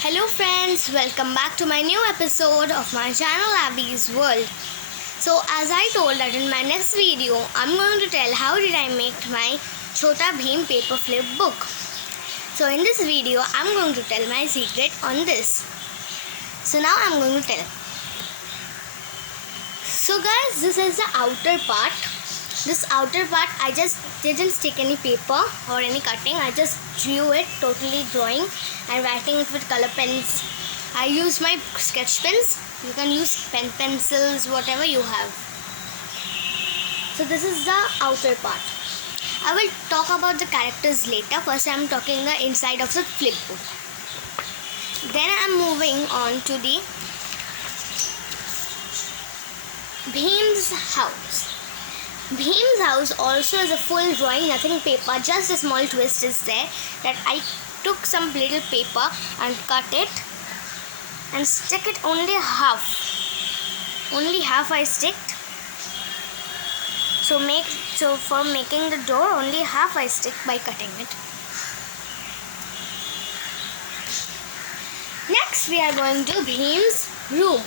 Hello friends, welcome back to my new episode of my channel Abby's World. So as I told that in my next video, I'm going to tell how did I make my Chhota Bheem paper flip book. So in this video, I'm going to tell my secret on this. So now I'm going to tell. So guys, this is the outer part. This outer part, I just didn't stick any paper or any cutting. I just drew it, totally drawing and writing it with color pens. I use my sketch pens. You can use pencils, whatever you have. So this is the outer part. I will talk about the characters later. First I'm talking the inside of the flip book. Then I'm moving on to the Bheem's house. Bheem's house also is a full drawing, nothing paper, just a small twist is there that I took some little paper and cut it and stick it only half. Only half I sticked. So for making the door, only half I stick by cutting it. Next we are going to Bheem's room.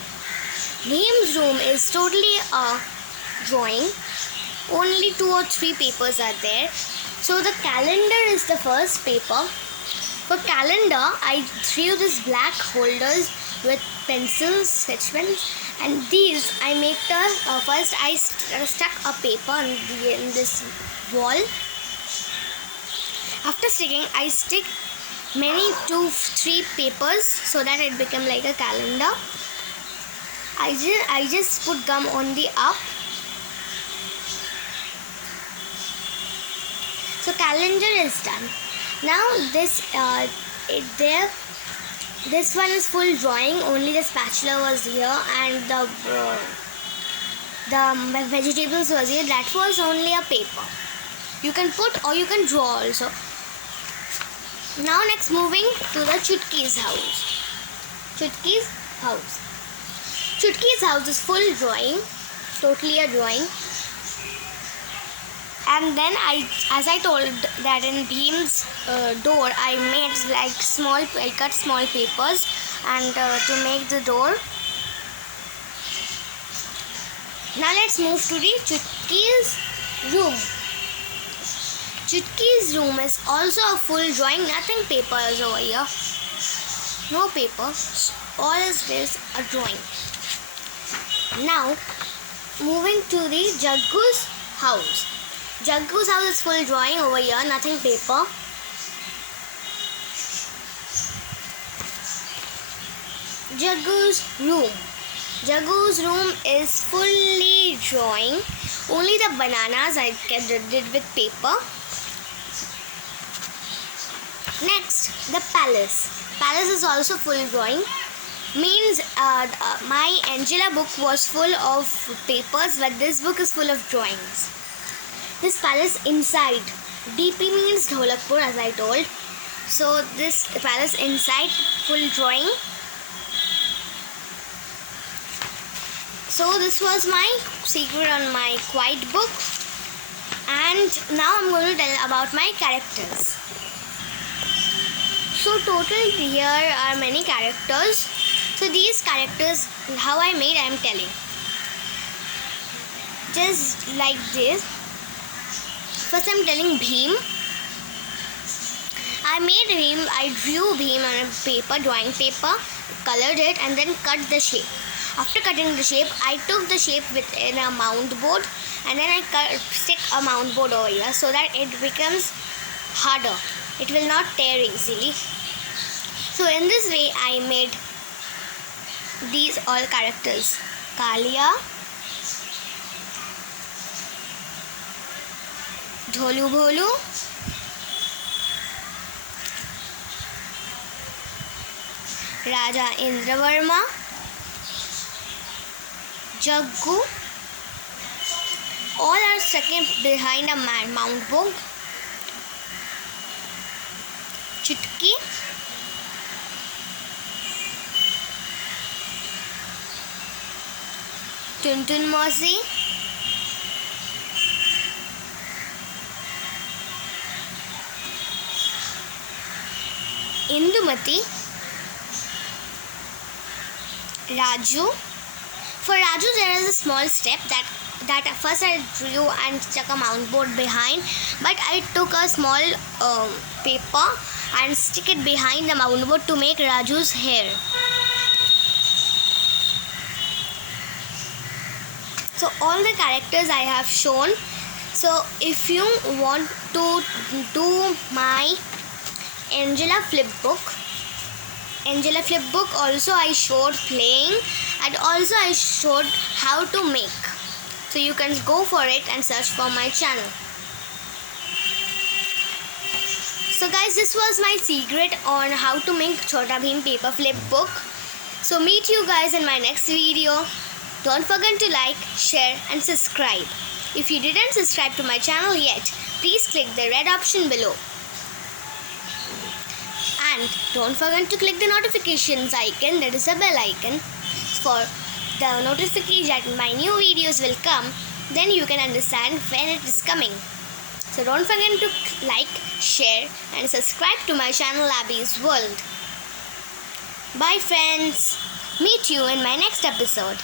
Bheem's room is totally a drawing. Only 2 or 3 papers are there. So the calendar is the first paper. For calendar, I drew these black holders with pencils, sketch pens, and these I make the first I stuck a paper in this wall. After sticking, I stick many 2-3 papers so that it became like a calendar. I just put gum on the up. So calendar is done. Now this one is full drawing. Only the spatula was here and the vegetables was here. That was only a paper. You can put or you can draw also. Now next moving to the Chutki's house. Chutki's house. Chutki's house is full drawing. Totally a drawing. And then as I told that in Bheem's door, I cut small papers and to make the door. Now let's move to the Chutki's room. Chutki's room is also a full drawing, nothing paper is over here. No paper, all is this a drawing. Now moving to the Jaggu's house. Jaggu's house is full drawing over here, nothing paper. Jaggu's room. Jaggu's room is fully drawing. Only the bananas I did with paper. Next, the palace. Palace is also full drawing. Means my Angela book was full of papers, but this book is full of drawings. This palace inside, DP means Dholakpur as I told. So this palace inside, full drawing. So this was my secret on my quiet book. And now I'm going to tell about my characters. So total here are many characters. So these characters, how I made, I am telling. Just like this. First I'm telling Bheem. I drew Bheem on a paper, drawing paper, colored it and then cut the shape. After cutting the shape, I took the shape within a mount board and then I stick a mount board over here so that it becomes harder. It will not tear easily. So in this way I made these all characters. Kalia, Dholu Bholu, Raja Indravarma, Jaggu, all are second behind a mount board. Chutki, Tuntun Mausi, Indumati, Raju. For Raju, there is a small step that at first I drew and stuck a mount board behind, but I took a small paper and stick it behind the mount board to make Raju's hair. So all the characters I have shown. So if you want to do my Angela flipbook also I showed playing, and also I showed how to make. So you can go for it and search for my channel. So guys, this was my secret on how to make Chhota Bheem paper flip book. So meet you guys in my next video. Don't forget to like, share and subscribe. If you didn't subscribe to my channel yet, please click the red option below. And don't forget to click the notifications icon, that is a bell icon, for the notification that my new videos will come. Then you can understand when it is coming. So don't forget to like, share and subscribe to my channel Abby's World. Bye friends. Meet you in my next episode.